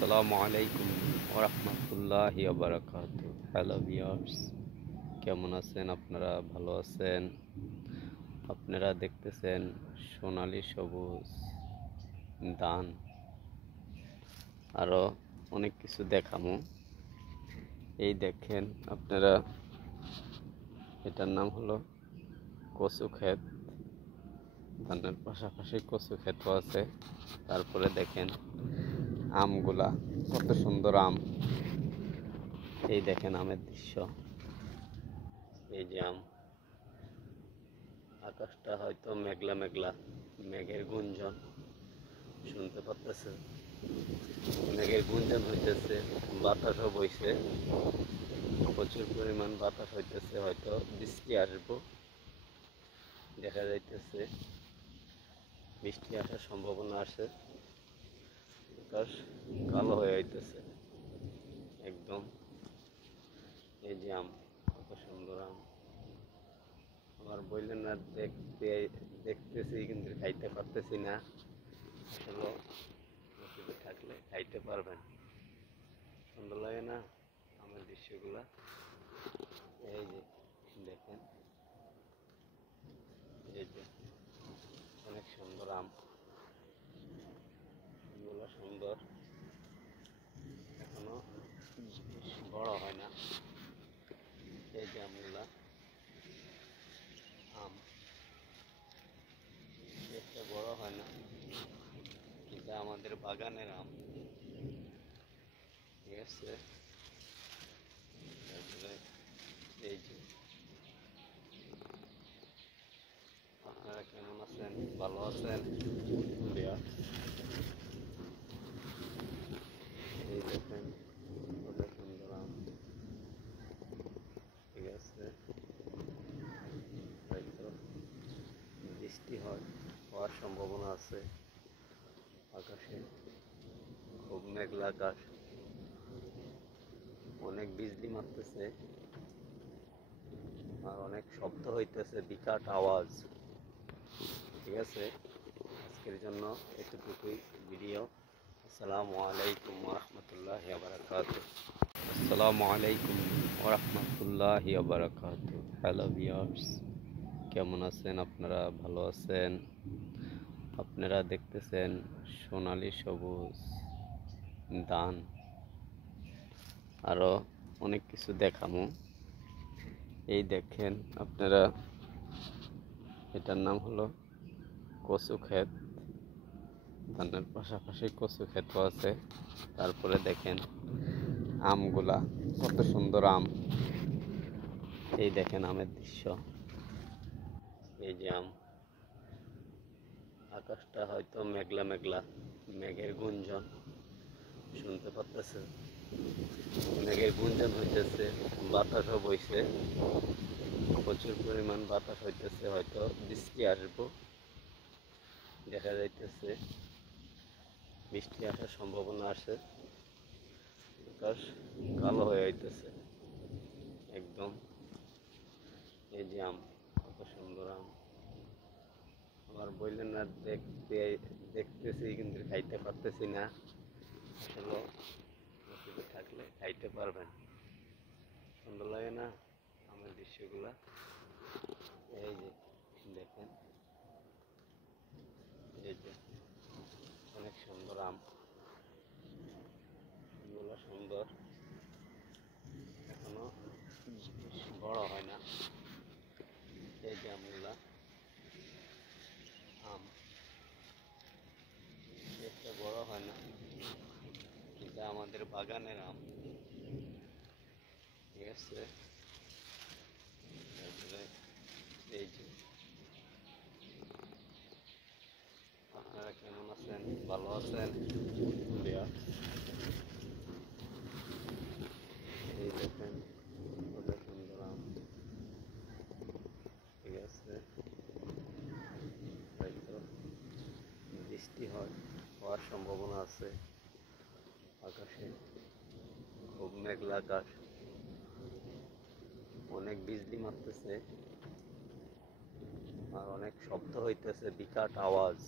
আসসালামু আলাইকুম ওরহমতুল্লাহি ওবারাকাতু। হ্যালো ভিউয়ার্স, কেমন আছেন আপনারা? ভালো আছেন? আপনারা দেখতেছেন সোনালী সবুজ ধান, আরো অনেক কিছু দেখামু। এই দেখেন আপনারা, এটার নাম হলো কচু ক্ষেত। ধানের পাশাপাশি কচু ক্ষেতও আছে। তারপরে দেখেন আমগুলা, কত সুন্দর আম। এই দেখেন আমের দৃশ্য। এই যে আম, আকাশটা হয়তো মেঘলা মেঘলা, মেঘের গুঞ্জন শুনতে পারতেছে। মেঘের গুঞ্জন হইতেছে, বাতাসও বইছে, প্রচুর পরিমাণ বাতাস হইতেছে, হয়তো বৃষ্টি আসবো। দেখা যাইতেছে বৃষ্টি আসার সম্ভাবনা আছে। আকাশ কালো হয়ে যাইতেছে একদম। এই যে আম, কত সুন্দর আম। আমার বললেন না, দেখতেছি কিন্তু খাইতে পারতেছি না। আসলে নসিবে থাকলে খাইতে পারবেন। সুন্দর লাগে না আমার দৃশ্যগুলা? এই যে দেখেন, এই যে অনেক সুন্দর আম, আমগুলো সুন্দর, এখনো বড় হয় না। এই যে আমগুলা, আম একটা বড় হয় না, এটা আমাদের বাগানের আম। ঠিক আছে, তারপরে এই যে আপনারা কেমন আছেন? ভালো আছেন? এই দেখেন কত সুন্দর আম। ঠিক আছে, হয়তো বৃষ্টি হওয়ার সম্ভাবনা আছে। আকাশে খুব মেঘলা আকাশ, অনেক বিজলি মারতেছে আর অনেক শব্দ হইতেছে, বিকট আওয়াজ। ঠিক আছে, আজকের জন্য এতটুকুই ভিডিও। আসসালামু আলাইকুম ওরহমতুল্লাহি ওবারাকাতুহু। আসসালামু আলাইকুম ওরহমতুল্লাহি ওবারাকাতুহু। হ্যালো ভিউয়ার্স, কেমন আছেন আপনারা? ভালো আছেন? আপনারা দেখতেছেন সোনালী সবুজ ধান, আরো অনেক কিছু দেখামু। এই দেখেন আপনারা, এটার নাম হলো কচু ক্ষেত। ধানের পাশাপাশি কচু ক্ষেতও আছে। তারপরে দেখেন আমগুলা, কত সুন্দর আম। এই দেখেন আমের দৃশ্য। এই যে আম, আকাশটা হয়তো মেঘলা মেঘলা, মেঘের গুঞ্জন শুনতে পারতেছে। মেঘের গুঞ্জন হইতেছে, বাতাসও বইছে, প্রচুর পরিমাণ বাতাস হইতেছে, হয়তো বৃষ্টি আসবো। দেখা যাইতেছে বৃষ্টি আসার সম্ভাবনা আছে। আকাশ কালো হয়ে যাইতেছে একদম। এই যে আম, কত সুন্দর আম। আমার বললেন না, দেখতেছি কিন্তু খাইতে পারতেছি না। আসলে নসিবে থাকলে খাইতে পারবেন। সুন্দর লাগে না আমার দৃশ্যগুলা? এই যে দেখেন, এই যে অনেক সুন্দর আম, আমগুলো সুন্দর, এখনো বড় হয় না। এই যে আমগুলা, আম একটা বড় হয় না, এটা আমাদের বাগানের আম। ঠিক আছে, তারপরে এই যে আপনারা কেমন আছেন? ভালো আছেন? এই দেখেন কত সুন্দর আম। ঠিক আছে, হয়তো বৃষ্টি হওয়ার সম্ভাবনা আছে। আকাশে খুব মেঘলা আকাশ, অনেক বিজলি মারতেছে আর অনেক শব্দ হইতেছে, বিকট আওয়াজ।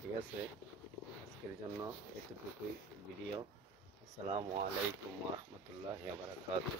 ঠিক আছে, আজকের জন্য এতটুকুই ভিডিও। আসসালামু আলাইকুম ওয়া রাহমাতুল্লাহি ওয়া বারাকাতুহু।